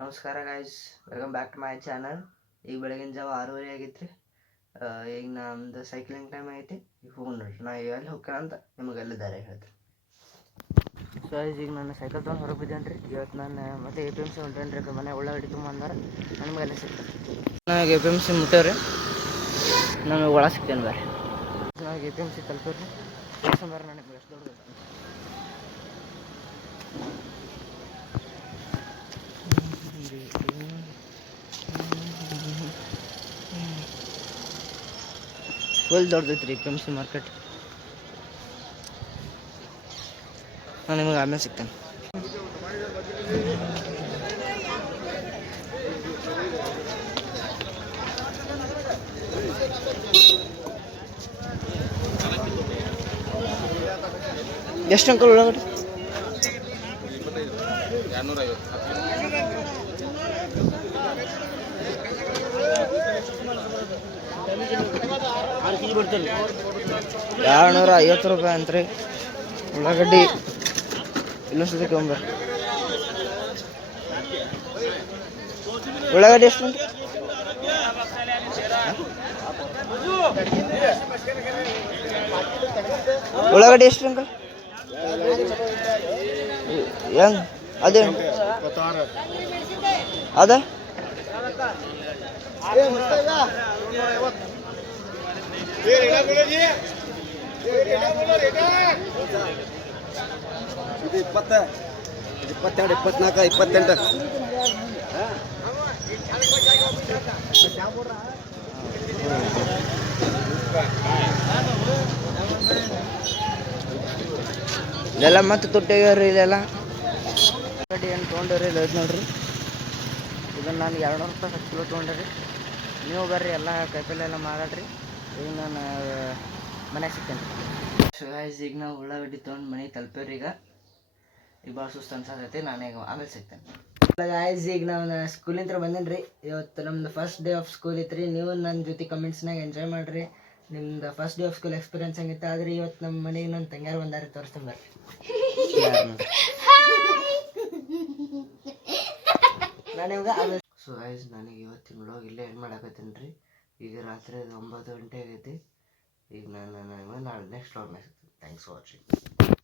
ನಮಸ್ಕಾರ guys, welcome back to my channel. ಈಗ ಬೆಳಗಿನ ಜಾವ 6:30 ಆಗೈತೆ ರೀ. ಈಗ ನಮ್ದು ಸೈಕ್ಲಿಂಗ್ ಟೈಮ್ ಐತಿ. ಈಗ ಹೋಗಿ ನೋಡ್ರಿ ನಾ ಎಲ್ಲಿ ಹೋಗ್ಕೇನ ಅಂತ ನಿಮಗೆ ಅಲ್ಲಿ ದಾರಿ ಹೇಳ್ತೀನಿ. ಸೊ ಈಗ ನಾನು ಸೈಕಲ್ ತೊಗೊಂಡು ಹೊರಗೆ ಬಿದ್ದೇನೆ ರೀ. ಇವತ್ತು ನಾನು ಮತ್ತೆ APMC ಹೊಂಟೇನೆ ರೀ. ಮನೆ ಉಳ್ಳಾಗಡ್ಡಿ ತುಂಬ ಅಂದಾರ ನನಗೆ ಅಲ್ಲೇ ಸಿಗ್ತೇನೆ. ನನಗೆ APMC ಮುಟ್ಟೇವ್ರಿ. ನಾನು ಒಳ ಸಿಗ್ತೇನೆ ಬರ್ರಿ. ನನಗೆ APMC ತಲುಪಿರಿ. ಬರ್ರಿ ನನಗೆ ಎಷ್ಟು ದೊಡ್ಡದು ಫುಲ್ ದೊಡ್ಡದೈತೆ ರೀ APMC ಮಾರ್ಕೆಟ್. ನಾನು ನಿಮಗೆ ಆಮೇಲೆ ಸಿಗ್ತೇನೆ. ಎಷ್ಟು ಅಂಕಲ್ ಉಳ್ಳಾಗಡ್ಡಿ? 250 ರೂಪಾಯಿ ಅಂತ್ರಿ ಉಳ್ಳಾಗಡ್ಡಿ. ಇನ್ನೊಂದು ಸತಿ ತೊಗೊಂಬರ್ರಿ. ಉಳ್ಳಾಗಡ್ಡಿ ಎಷ್ಟು ಉಂಟು? ಉಳ್ಳಾಗಡ್ಡಿ ಎಷ್ಟು ಅಂಕಲ್? ಹೆಂಗ್ ಅದೇ ಅದ ಇದು 20, 22, 24, 28. ಇದೆಲ್ಲ ಮತ್ತೆ ತುಟ್ಟಿಗ್ಯಾವ್ರಿ. ಇದೆಲ್ಲ ಗಡ್ಡಿ ಏನು ತೊಗೊಂಡ್ರಿ ಇಲ್ಲ ನೋಡ್ರಿ. ಇದನ್ನು ನಾನು 200 ರೂಪಾಯಿ 10 ಕಿಲೋ ತೊಗೊಂಡ್ರಿ. ನೀವು ಬರ್ರಿ, ಎಲ್ಲ ಕೈಪಲ್ಲೆ ಎಲ್ಲ ಮಾರಾಡ್ರಿ. ಈಗ ನಾನು ಮನೆಗೆ ಸಿಗ್ತೇನೆ. ಸೊ ಗೈಸ್, ಈಗ ನಾವು ಉಳ್ಳಾಗಡ್ಡಿ ತೊಗೊಂಡು ಮನೆಗೆ ತಲುಪೇವ್ರಿ. ಈಗ ಭಾಳ ಸುಸ್ತು ಅನ್ಸತೈತಿ. ನಾನೀಗ ಆಮೇಲೆ ಸಿಗ್ತೇನೆ. ಗೈಸ್, ಈಗ ನಾನು ಸ್ಕೂಲಿಂದ ಬಂದೇನಿ ರೀ. ಇವತ್ತು ನಮ್ದು ಫಸ್ಟ್ ಡೇ ಆಫ್ ಸ್ಕೂಲ್ ಇತ್ತು ರೀ. ನೀವು ನನ್ನ ಜೊತೆ ಕಮೆಂಟ್ಸ್ನಾಗ ಎಂಜಾಯ್ ಮಾಡಿರಿ. ನಿಮ್ದು first day of school experience ಹೆಂಗಿತ್ತು? ಆದರೆ ಇವತ್ತು ನಮ್ಮ ಮನೆಗೆ ನನ್ನ ತಂಗ್ಯಾರು ಬಂದಾರೆ, ತೋರಿಸ್ತೀನಿ ಬರ್ರಿ. ನಾನು ಇವಾಗ ಆಮೇಲೆ. ಸೊ ಗೈಸ್, ನನಗೆ ಇವತ್ತಿನ ವ್ಲಾಗ್ ಇಲ್ಲೇ ಏನು ಮಾಡಾಕತ್ತೀನಿ ರೀ. ಈಗ ರಾತ್ರಿ 9 ಗಂಟೆ ಆಗೈತಿ. ಈಗ ನಾನು ನಾಳೆ ನೆಕ್ಸ್ಟ್ ವ್ಲಾಗ್ನಾಗ ಸಿಗ್ತೀನಿ. Thanks for watching.